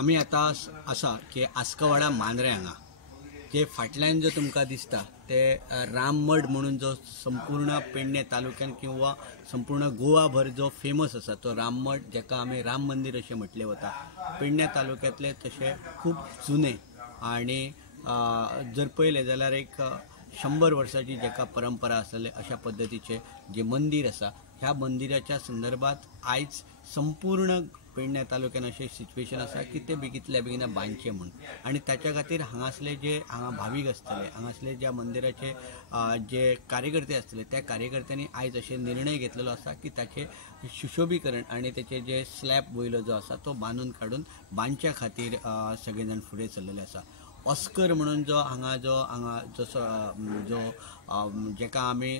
आमी आतां आसा की आस्कवाडा मांद्रे हांगा जे फाटल्यान जो तुमकां दिसता ते राममठ म्हणून जो संपूर्ण पेडणे तालुक्यान किंवा संपूर्ण गोवाभर जो फेमस आसा तो राममठ जेका आमी राम मंदिर अशें म्हटलें वता पेडणे तालुक्यांतले तशें खूब जुने आनी जर पळयलें जाल्यार एक 100 वर्सांची जेका परंपरा आसले अशा पद्दतीचे जे मंदिर आसा ह्या मंदिराच्या संदर्भात आयज संपूर्ण पेडणे तालुक्यान अशें सिच्युएशन आसा की ते बेगीतल्या बेगीन बांदचें म्हूण आनी ताच्या खातीर हांगासले जे हांगा भावीक आसतले हांगासले ज्या मंदिराचे जे कार्यकर्ते आसतले त्या कार्यकर्त्यांनी आयज अशें निर्णय घेतलेलो आसा की ताचे सुशोभीकरण आनी ताचे जे स्लॅब वयलो जो आसा तो बांदून काडून बांदच्या खातीर सगळे जाण फुडें चल्लेले आसा। ऑस्कर म्हणून जो हांगा जसो जो जेका आमी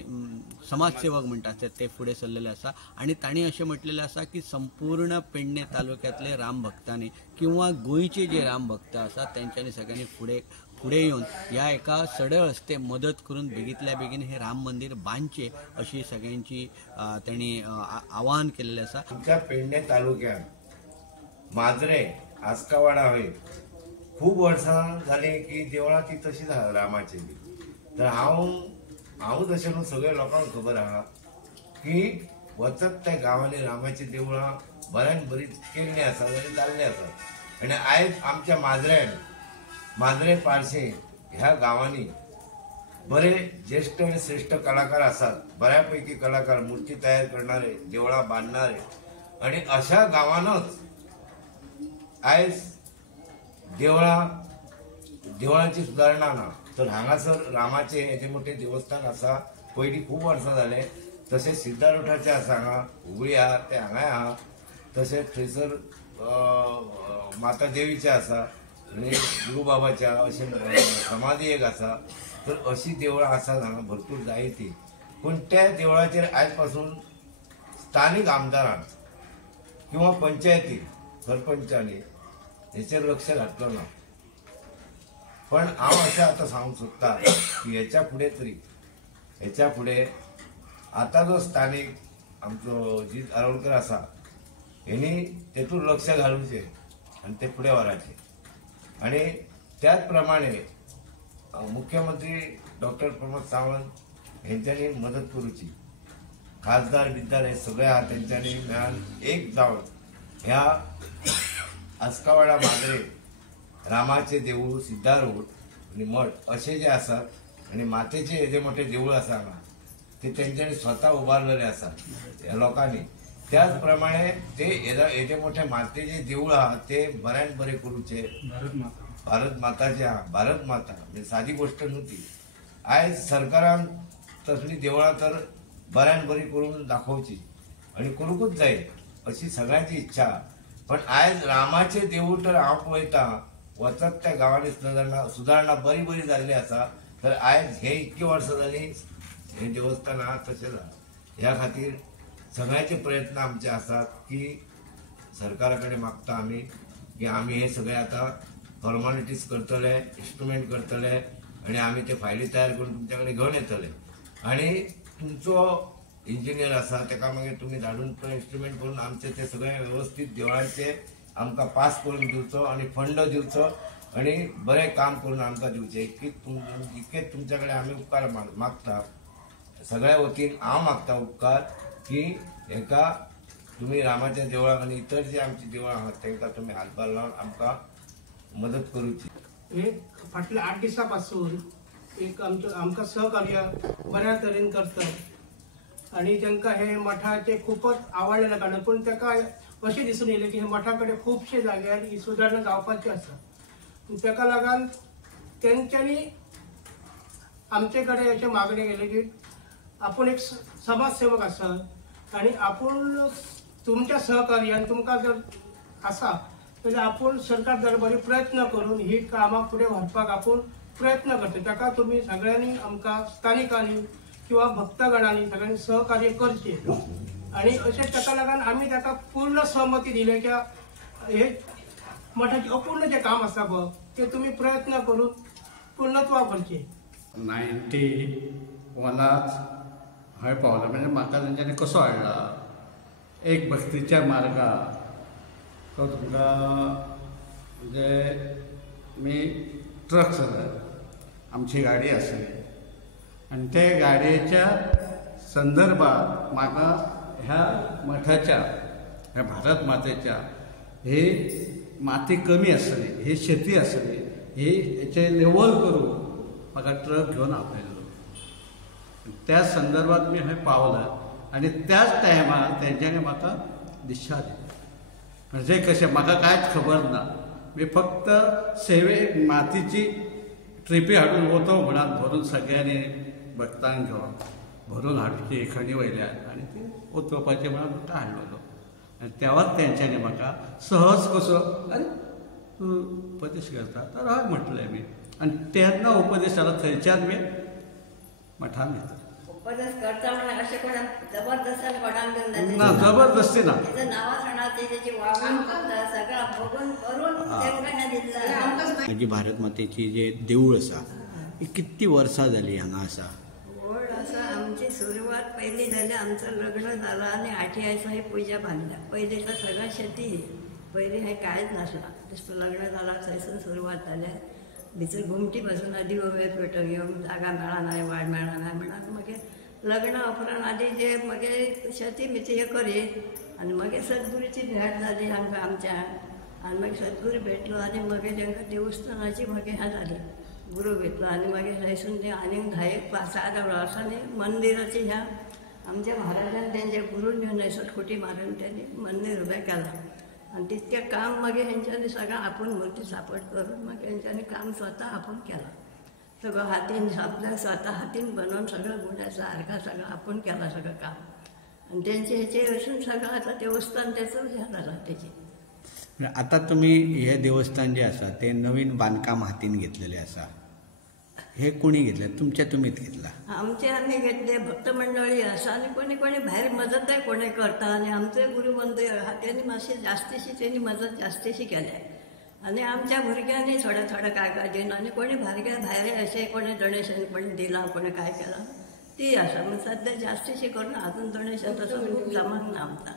समाजसेवक म्हणटात ते फुडें सरलेले आसा आनी तांणी अशें म्हटलेलें आसा की संपूर्ण पेडणे तालुक्यांतले राम भक्तांनी किंवा गोंयचे जे राम भक्त आसा तेंच्यांनी सगळ्यांनी फुडें येवन ह्या एका सडळ हस्ते मदत करून बेगीतल्या बेगीन हे राम मंदिर बांदचे अशी सगळ्यांची तांणी आवाहन केलेलें आसा। आमच्या पेडणे तालुक्यात मांद्रे आस्कवाडा हय खूब वर्सां जाली की देवळां ती तशीच आहा रामाची तर हांव तशें न्हू सगळ्या लोकांक खबर आहा की वचत त्या गांवांनी रामाची देवळां बऱ्यान बरी केल्लीं आसात आनी जाल्लीं आसात आनी आयज आमच्या मांद्रे पारशे ह्या गांवांनी बरे ज्येष्ठ आनी श्रेष्ठ कलाकार आसात बऱ्यापैकी कलाकार मुर्ती तयार करणारे देवळां बांदणारे आनी अशा गांवांनच आयज देवळांची सुदारणा ना तर हांगासर रामाचे हेजे मोठे देवस्थान आसा पयलीं खूब वर्सां जाले तशेंच सिद्धारुठाचे आसा हांगा हुबळी आहा ते हांगाय आहा तशेंच थंयसर माता देवीचे आसा आनी गुरू बाबाच्या अशें समाधी एक आसा तर अशीं देवळां आसात हांगा भरपूर जायतीं पूण त्या देवळाचेर आयज पासून स्थानीक आमदारान किंवा पंचायती सरपंचांनी हेचेर लक्ष घातलो ना पण हांव अशें आतां सांगूंक सोदतां की हेच्या फुडें आतां जो स्थानीक आमचो जीत आरोलकर आसा हेणी तेतून लक्ष घालूचें आनी ते फुडें व्हरचे आनी त्याच प्रमाणे मुख्यमंत्री डॉक्टर प्रमोद सावंत हेंच्यांनी मदत करूची खासदार बिद्दार हे सगळे आहा तेंच्यांनी मेळून एक जावन ह्या आस्कवाडा मांद्रे रामाचे देवूळ सिद्धारूढ आनी मठ असे जे आसात आनी मातेचे हेजे मोठे देवूळ आसा हांगा ते तेंच्यांनी स्वता उबारलेले आसात ह्या लोकांनी त्याच प्रमाणे ते हेजे मोठे मातेचे देवूळ आहा ते बऱ्यान बरे करूचे भारत माताचे आहा भारत माता म्हणजे सादी गोष्ट न्हू ती आयज सरकारान तसली देवळां तर बऱ्यान बरी करून दाखोवची आनी करूंकूच जाय अशी सगळ्यांची इच्छा पण आयज रामाचे देवूळ तर हांव पळयतां वचत त्या गांवांनी सुदारणा बरी बरी जाल्ली आसा तर आयज हे इतकी वर्सां जालीं हे देवस्थान आहा तशेंच आहा ह्या खातीर सगळ्यांचे प्रयत्न आमचे आसात की सरकारा कडेन मागता आमी की आमी हे सगळे आतां फॉर्मालिटीज करतले इंस्ट्रुमेंट करतले आनी आमी ते फायली तयार करून तुमच्या कडेन घेवन येतले आनी तुमचो इंजिनियर आसा तेका मागीर तुमी धाडून तो इंस्ट्रुमेंट करून आमचे ते सगळे व्यवस्थीत देवळांचे आमकां पास करून दिवचो आनी फंड दिवचो आनी बरें काम करून आमकां दिवचें इतकेच तुमच्या कडेन आमी उपकार मागता सगळ्या वतीन हांव मागता उपकार की हेका तुमी रामाच्या देवळाक आनी इतर जे आमची देवळां आहात तांकां तुमी हातभार लावन आमकां मदत करूची। फाटल्या 8 दिसां पासून एक आमकां सहकार्य बऱ्या तरेन करतात आनी तांकां हे मठाचे खूपच आवडलें कारण पूण ताका अशें दिसून येयलें की हे मठा कडेन खुबशे जाग्यार ही सुदारणा जावपाची आसा ताका लागून तेंच्यांनी आमचे कडेन अशें मागणी केली की आपूण एक समाजसेवक आसा आनी आपूण तुमच्या सहकार्यान तुमकां जर आसा जाल्यार आपूण सरकार दरबारी प्रयत्न करून ही कामां फुडें व्हरपाक आपूण प्रयत्न करता ताका तुमी सगळ्यांनी आमकां स्थानिकांनी किंवा भक्तगणांनी सगळ्यांनी सहकार्य करचे आणि अशें ताका लागून आमी ताका पूर्ण सहमती दिली की हे मठाचे अपूर्ण जे काम आसा पळय ते तुमी प्रयत्न करून पूर्णत्वा करचे। 91 हांवें पावलो म्हणजे म्हाका तेंच्यांनी कसो हाडला एक भक्तीच्या मार्गार तो तुमकां म्हणजे मी ट्रक चलयता, आमची गाडी आसली आनी ते गाडयेच्या संदर्भात म्हाका ह्या मठाच्या, ह्या भारत मातेच्या ही माती कमी आसली, ही शेती आसली, ही हेचे लेवल करून म्हाका ट्रक घेवन आपयल्लो. त्या संदर्भात मी हांवें पावला आनी त्याच टायमार तेंच्यांनी म्हाका दिशा दिली. म्हणजे कशें म्हाका कांयच खबर ना, मी फक्त सेवेक मातीची ट्रिपी हाडून वतो म्हणून भरून सगळ्यांनी भक्तांक घेवन भरून हाडची खणी वयल्यान आनी ती ओतोवपाचें म्हणून म्हाका हाडलेलो. आनी तेव्हाच तेंच्यांनी म्हाका सहज कसो अरे तूं उपदेश करता तर हय म्हटलें मी. आनी तेन्ना उपदेश जालो थंयच्यान मी मठान घेतलो. उपदेश करता म्हणून अशें कोणाक जबरदस्तान कोणाक घेवन जाता ना जबरदस्ती ना. तेजं नांवां सांगता तेजी वागणूक करता सगळं बघून करून तेंकां दितला. माझी भारत मातेची जे देऊळ आसा ही किती वर्सां जाली हांगा आसा? व्हड आसा. आमची सुरवात पयली जाल्यार आमचं लग्न जालां आनी 8 वर्सां ही पुजा बांदल्या. पयलीं तर सगळं शेती, पयलीं हें कांयच नासलां. जसं लग्न जालां थंयसून सुरवात जाल्या. भितर घुमटी बसून आदी उबे पेटो घेवन जागा मेळना, वाड मेळना म्हणून मागीर लग्ना उपरांत आदी जे मागीर शेती बिती हे करीत आनी मागीर सद्गुरूची भेट जाली आमकां आमच्यान. आनी मागीर सद्गुरू भेटलो आनी मागीर तांकां देवस्थानाची मागीर हें जाली, गुरू भेटलो आनी मागीर थंयसून ते आनीक 10-7 वर्सांनी मंदिराची ह्या आमच्या महाराजान तेंच्या गुरून घेवन 69 कोटी मारून त्यांनी मंदिर उबें केलां. आनी तितकें काम मागीर हेंच्यांनी सगळें आपूण मुर्ती सापड करून मागीर हेंच्यांनी काम स्वता आपूण केलां. सगळं हातीन आपल्या स्वता हातीन बनवून सगळं गुण्या सारका सगळं आपूण केलां सगळं काम. आनी तेंचे हेचे वचून सगळं आतां देवस्थान तेचो हें जालां तेची. आता तुम्ही हे देवस्थान जे आसा ते नवीन बांदकाम हातीन घेतलेले आसा, हे कोणी घेतले? तुमीच घेतला? आमचे आमी घेतले भक्त मंडळी आसा आनी कोणी कोणी भायर मदतय कोणी करता. आनी आमचे गुरू मंदिर आहा तेणी मातशी जास्तीशी तेणी मदत जास्तीशी केल्या. आनी आमच्या भुरग्यांनी थोडे थोडे काय दिवन आनी कोणी भायर अशें कोणी डोनेशन कोणी दिलां कोणी काय केलां ती आसा. पूण सद्या जास्तीशी करून अजून डोनेशन तसो खूब जमाक ना आमकां.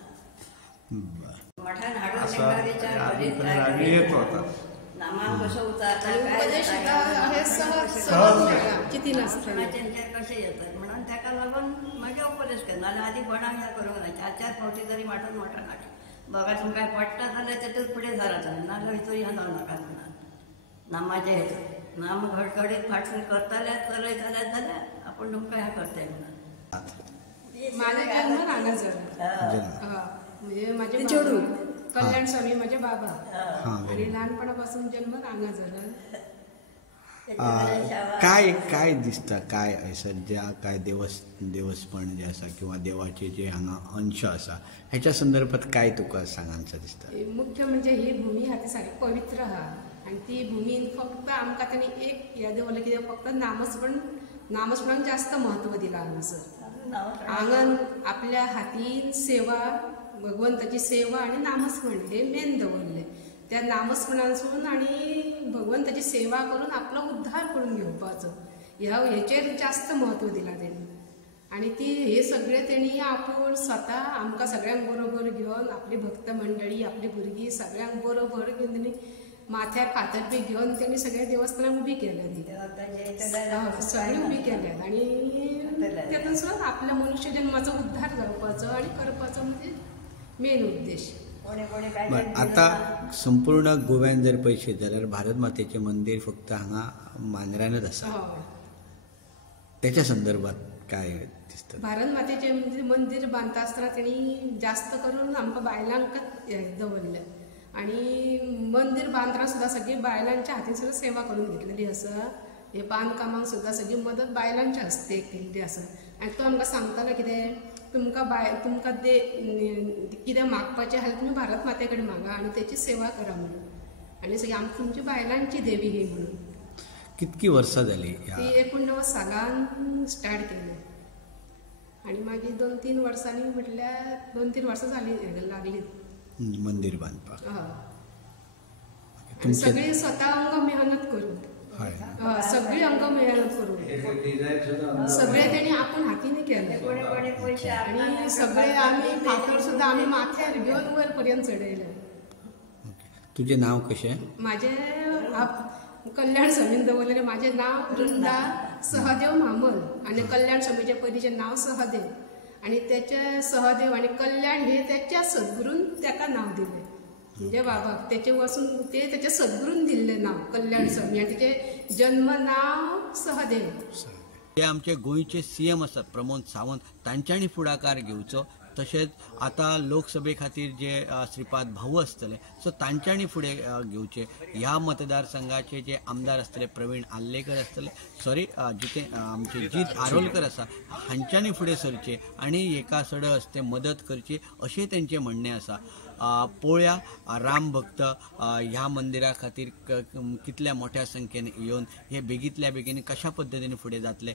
मठान हाडून तेंकां विचार करीत नामांक कसो उतारता किती नासता तेंचे कशें येतात म्हणून ताका लागून मागीर उपदेश केलो. नाल्यार आदी कोणाक हें करूंक ना. 4-4 फावटी तरी माटून मठान हाडटा. बघा तुमकां पडटा जाल्यार तेतूंत फुडें सरता, नाल्यार भितर हें जावं नाका म्हणून नामाचें हेतून नाम घडघडीत फाटसून करताले चलयताले जाल्यार आपूण तुमकां हें करताय म्हणून. माझा जन्म हांगा जाला. म्हणजे माझे चेडू कल्याण स्वामी माझे बाबा आणि लहानपणापासून जन्म हांगा जाला. काय दिसता काय सध्या काय देवस्थान जे आसा किंवा देवाचे जे हांगा अंश आसा ह्याच्या संदर्भात काय तुका सांगांचा दिसता? मुख्य म्हणजे ही भूमी हा ती सारकी पवित्र आहा आणि ती भूमीन फक्त आमकां त्यांनी एक हे दवरलें कित्याक फक्त नामस्मरण जास्त महत्व दिला हांगासर. हांगा आपल्या हातीन सेवा भगवंताची सेवा आणि नामस्मरण हे मेन दवरले. त्या नामस्मरणासून आणि भगवंताची सेवा करून आपला उद्धार करून घेवपाचो हेचेर जास्त महत्व दिला त्यांनी. आणि ती हे सगळे त्यांनी आपूण स्वता आमकां सगळ्यांक बरोबर घेवन आपली भक्त मंडळी आपली भुरगीं सगळ्यांक बरोबर घेवन त्यांनी माथ्यार फातर बी घेवन त्यांनी सगळ्या देवस्थानाक उबी केल्या सगळी उबी केल्यात. आणि तेतून आपल्या मनुष्य जन्माचो उद्धार जावपाचो आणि करपाचो म्हणजे मेन उद्देश. आता संपूर्ण गोव्यान जर पळयशीत जाल्यार भारत मातेचें मंदिर फक्त हांगा मांद्र्यानच आसा. त्याच्या संदर्भात काय दिसतं? भारत मातेचे मंदिर बांदता आसतना तेणी जास्त करून आमकां बायलांक दवरले. आणि मंदिर बांदतना सुद्दां सगळी बायलांच्या हातीन सुद्दां सेवा करून घेतलेली आसा. हे बांदकामाक सुद्दां सगळी मदत बायलांच्या हस्ते केल्ली आसा. आनी तो आमकां सांगतालो कितें तुमकां कितें मागपाचें आहा तुमी भारत माते कडेन मागा आनी तेची सेवा करा म्हणून. आनी सगळी आमची तुमची बायलांची देवी ही म्हणून. कितकी वर्सां जाली? ती 1990 सालान स्टार्ट केली आनी मागीर 2-3 वर्सांनी म्हटल्यार 2-3 वर्सां जाली लागली मंदिर बांदपाक. सगळी स्वता अंग मेहनत करून सगळी अंग मेहनत करून सगळे तेणी आपूण हातीन केले. आणि सगळे आमी फातर सुद्दां आमी माथ्यार घेवन वयर पर्यंत चडयले. तुझे नाव कशें? माझे कल्याण समीन दवरलेले माझे नाव वृंदा सहदेव मामल आणि कल्याण समीचे पयलींचे नाव सहदेव आणि त्याचे सहदेव आणि कल्याण हे त्याच्या सद्गुरून त्याका नाव दिले म्हणजे बाबाक त्याचे वसून ते त्याच्या सद्गुरून दिल्ले नाव कल्याण समी आणि त्याचे जन्म नाव सहदेव. जे आमचे गोंयचे सीएम आसात प्रमोद सावंत तांच्यांनी फुडाकार घेवचो. तशेंच आता लोकसभे खातीर जे श्रीपाद भाऊ आसतले सो तांच्यांनी फुडें घेवचे. ह्या मतदारसंघाचे जे आमदार आसतले प्रवीण आल्लेकर आसतले आमचे जीत आरोलकर आसा हांच्यांनी फुडें सरचे आनी एका सड हस्ते मदत करची अशें तेंचें म्हणणें आसा. पळोवया राम भक्त ह्या मंदिरा खातीर कितल्या मोठ्या संख्येन येवन हे बेगींतल्या बेगीन कशा पद्दतीन फुडें जातले.